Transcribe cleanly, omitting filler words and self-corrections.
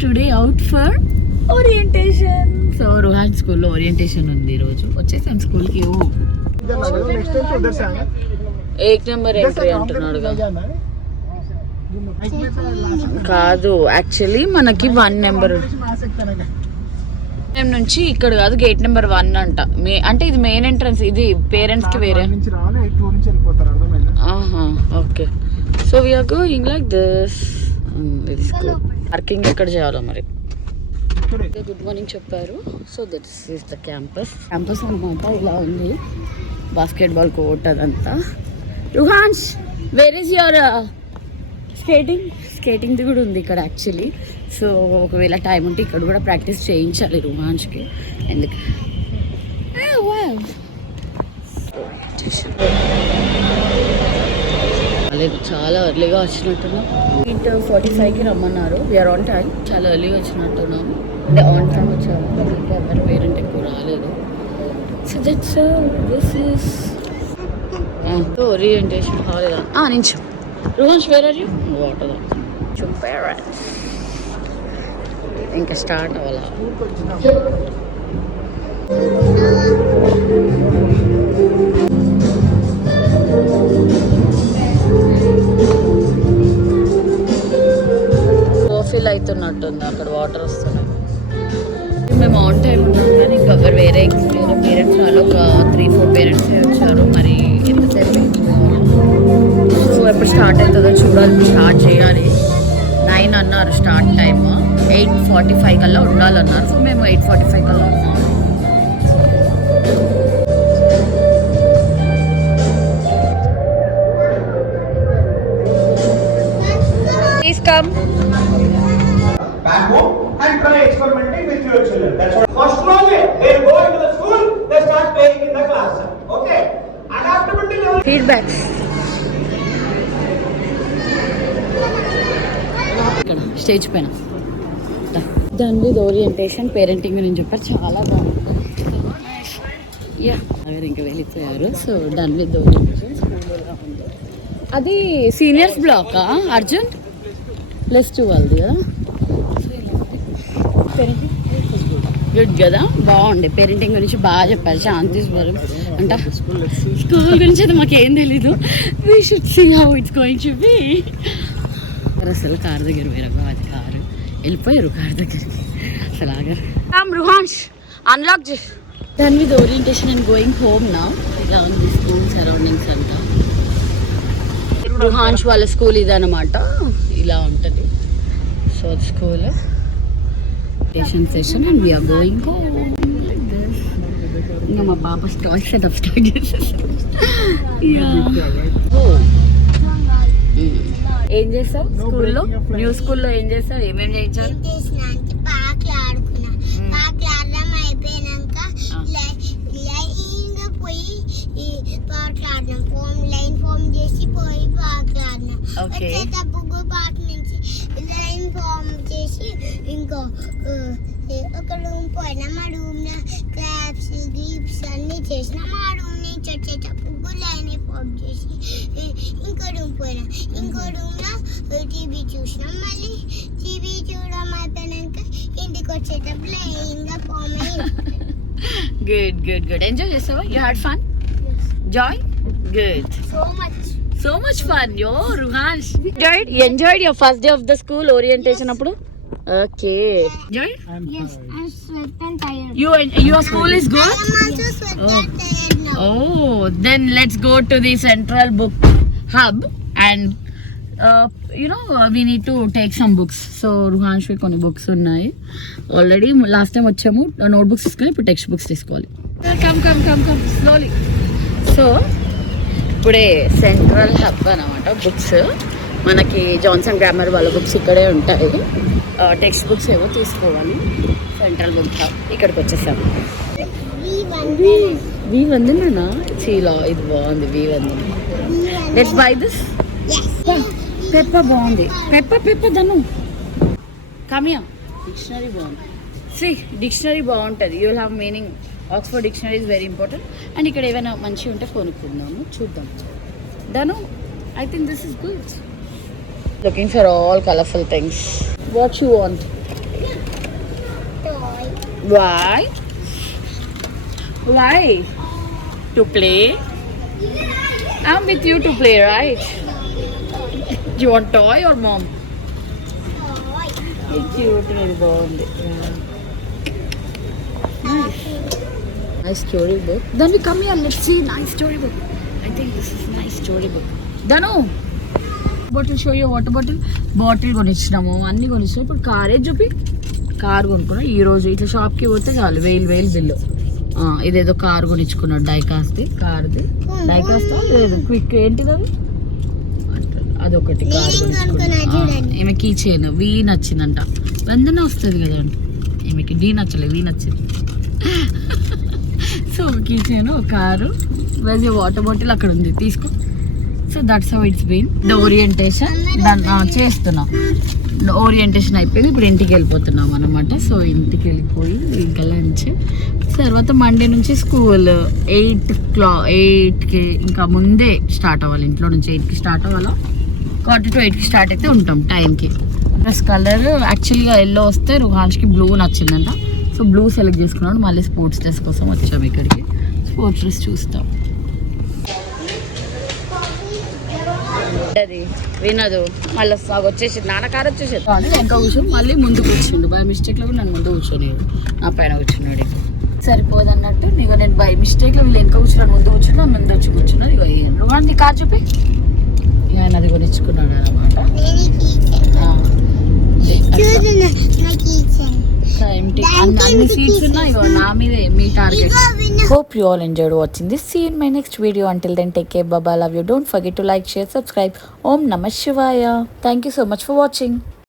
Today out for orientation. So Ruhan స్కూల్లో orientation ఉంది ఈరోజు. వచ్చేసాం స్కూల్కి. ఏక్ నెంబర్ ఎంట్రీ అంటున్నాడు కాదు, యాక్చువల్లీ మనకి 1 నెంబర్ నుంచి ఇక్కడ కాదు, గేట్ నెంబర్ 1 అంట. అంటే ఇది మెయిన్ ఎంట్రన్స్, ఇది పేరెంట్స్ కి వేరే. Okay, so we're going like this. ఇది స్కూల్. పార్కింగ్ ఎక్కడ చేయాలో మరి. గుడ్ మార్నింగ్ చెప్పారు. So this is the campus. Campus అనమాట ఇలా ఉంది. బాస్కెట్బాల్ కోర్ట్ అదంతా. రుహాన్స్, వేర్ ఈస్ యువర్ స్కేటింగ్ది కూడా ఉంది ఇక్కడ యాక్చువల్లీ. సో ఒకవేళ టైం ఉంటే ఇక్కడ కూడా ప్రాక్టీస్ చేయించాలి రుహాన్స్కి. ఎందుకు లేదు, చాలా ఎర్లీగా వచ్చినట్టున్నాం. 8:45కి రమ్మన్నారు. We're on time. చాలా ఎర్లీగా వచ్చినట్టున్నాం. అంటే ఆన్ టైం వచ్చాము. ఇంకా ఎవరు పేరెంట్ ఎక్కువ రాలేదు. So that's this is orientation hall. నించు రుహాన్స్, వేర్ ఆర్ యూ? వాటర్ ఇంకా స్టార్ట్ అవ్వాలా. ఫిల్ అవుతున్నట్టుంది, అక్కడ వాటర్ వస్తున్నాయి. మేము ఆన్ టైం ఉన్నాం కానీ ఇంకా ఎవరు వేరే పేరెంట్స్ వాళ్ళు ఒక 3-4 పేరెంట్స్ వచ్చారు. మరి ఎంతసేపు సో ఎప్పుడు స్టార్ట్ అవుతుందో చూడాలి. స్టార్ట్ చేయాలి. 9 అన్నారు స్టార్ట్ టైమ్. 8:45 కల్లా ఉండాలన్నారు. సో మేము 8:45 కల్లా ఉన్నాము. Please come. Back home and try experimenting with your children. That's what. First of all, they go into the school, they start playing in the class. Okay. Adaptability level. Feedback. ఇక్కడ stage పైన దాని మీద orientation parenting అని చెప్పారు. చాలా బాగుంటుంది. Yeah ఎవరు ఇంకా వెళ్ళిపోయారు. సో దాని మీద ఓరియంటేషన్ స్కూల్లో ఉంది. అది సీనియర్స్ బ్లాకా అర్జున్ +2 వాళ్ళది కదా. గుడ్ కదా, బాగుండే. పేరెంటింగ్ గురించి బాగా చెప్పారు. శాంతిస్వరం అంట. స్కూల్ గురించి అయితే మాకు ఏం తెలీదు. We should see how it's going to be. అసలు కార్ దగ్గర వేరమ్మా, అది కారు వెళ్ళిపోయారు కార్ దగ్గరికి. అసలు ఆగారు. రుహాన్స్ అన్లాక్ చేసి దాని మీద ఓరియంటేషన్ అండ్ గోయింగ్ హోమ్ నా. ఇలా ఉంది స్కూల్ సరౌండింగ్స్ అంతా. రుహాన్స్ వాళ్ళ స్కూల్ ఇదన్నమాట. ఇలా ఉంటుంది. So school session and we're going home like this. ఇంకా మా పాప స్టాల్ సెటప్ స్టార్ట్ చేసేసి ఏం చేస్తావు స్కూల్లో? న్యూ స్కూల్లో ఏం చేస్తావు? ఏమేమి చేయించారు? ఇంకో ఒక రూమ్ పోయినా మా రూమ్ క్రాప్స్ గ్రీప్స్ అన్ని చేసిన. మా రూమ్ నుంచి వచ్చేటప్పుడు లైన్ ఫామ్ చేసి ఇంకో రూమ్ పోయినా. ఇంకో రూమ్ లో టీవీ చూసినాం. మళ్ళీ టీవీ చూడడం అయిపోయినాక ఇంటికి వచ్చేటప్పుడు లైన్గా ఫామ్ అయ్యి. Good good good. ఎంజాయ్ చేస్తావా? You had fun? Joy? Good. So much fun. Yo, Ruhansh. Enjoyed your first day of the school orientation appudu? Okay. Enjoyed? Yes, I'm sweat and tired. Your school is good? I am also sweat and tired now. Oh, then let's go to the central book hub and we need to take some books. So Ruhansh కి కొన్ని books ఉన్నాయి already. Last time వచ్చాము notebooks తీసుకొని, ఇప్పుడు text books తీసుకోవాలి. Come slowly. So ఇప్పుడే central hub అనమాట. Books మనకి జాన్సన్ గ్రామర్ వాళ్ళ బుక్స్ ఇక్కడే ఉంటాయి. టెక్స్ట్ బుక్స్ ఏవో తీసుకోవాలి. సెంట్రల్ బుక్ హబ్ ఇక్కడికి వచ్చేసాము. V1 చీలా ఇది బాగుంది. V1 let's buy this. Peppa బాగుంది. పెప్ప ధను కమియా. డిక్షనరీ బాగుంది. డిక్షనరీ బాగుంటుంది. You will have meaning. Oxford dictionary is very important. And ఇక్కడ ఏమైనా మంచిగా ఉంటే కొనుక్కుందాము, చూద్దాం. Dhanu, I think this is good. Looking for all colourful things. What you want? Why? Why? To play? I'm with you to play, right? You want toy or mom? It's cute, very బాగుంది. Nice story book. Then we come here, let's see nice story book. I think this is nice story book. Danu, bottle show you water bottle. Bottle కొనిచ్చినాము అన్ని కొనిచ్చినాము. ఇప్పుడు కారే చూపి car కొనుక్కున్నా ఈ రోజు ఇట్లా షాప్కి పోతే చాలు 1000 బిల్లు. ఇదేదో కార్ కొనిచ్చుకున్నాడు డైకాస్ది కార్ది డైకాస్తో లేదు క్విక్ ఏంటిది అది అదొకటి కార్ కొనిచ్చుకున్నాడు. ఈమె కీ చైన్ వీ నచ్చిందంట. వెందనే వస్తుంది కదా ఈమెకి డీ నచ్చలేదు వీ నచ్చింది. సో కీ చైన్ ఒక కారు వెజ్ వాటర్ బాటిల్ అక్కడ ఉంది తీసుకో. So that's how it's been the orientation. దాన్ని చేస్తున్నాం. ఓరియంటేషన్ అయిపోయింది. ఇప్పుడు ఇంటికి వెళ్ళిపోతున్నాం అనమాట. సో ఇంటికి వెళ్ళిపోయి ఇంకా లంచ్ తర్వాత మండే నుంచి స్కూల్ 8కి ఇంకా ముందే స్టార్ట్ అవ్వాలి. ఇంట్లో నుంచి 8కి స్టార్ట్ అవ్వాలా 8కి స్టార్ట్ అయితే ఉంటాం టైంకి. డ్రెస్ కలర్ యాక్చువల్గా ఎల్లో వస్తే రుహాన్స్కి బ్లూ నచ్చిందంట. సో బ్లూ సెలెక్ట్ చేసుకున్నాడు. మళ్ళీ స్పోర్ట్స్ డ్రెస్ కోసం వచ్చాము ఇక్కడికి. స్పోర్ట్స్ డ్రెస్ చూస్తాం. అది వినదు మళ్ళీ వచ్చేసి నాన్న కారు వచ్చేసేది కానీ వెనక కూర్చొని మళ్ళీ ముందు కూర్చుండు. బై మిస్టేక్లో కూడా నన్ను ముందు కూర్చోలేదు. నా పైన కూర్చున్నాడు. సరిపోదు అన్నట్టు ఇక నేను బై మిస్టేక్లో వీళ్ళు వెనక కూర్చున్నాడు ముందు కూర్చున్నా ముందు వచ్చి కూర్చున్నాడు. ఇక రుహాన్ది కార్ చూపి ఇక ఆయన అది కొనిచ్చుకున్నాడు అనమాట. అన్ని సీట్స్ ఉన్నాయి నా మీదే మీ target. Hope you all enjoyed watching this. See you in my next video. Until then, take care. Bye bye. Love you. Don't forget to like, share, subscribe. Om Namah Shivaya. Thank you so much for watching.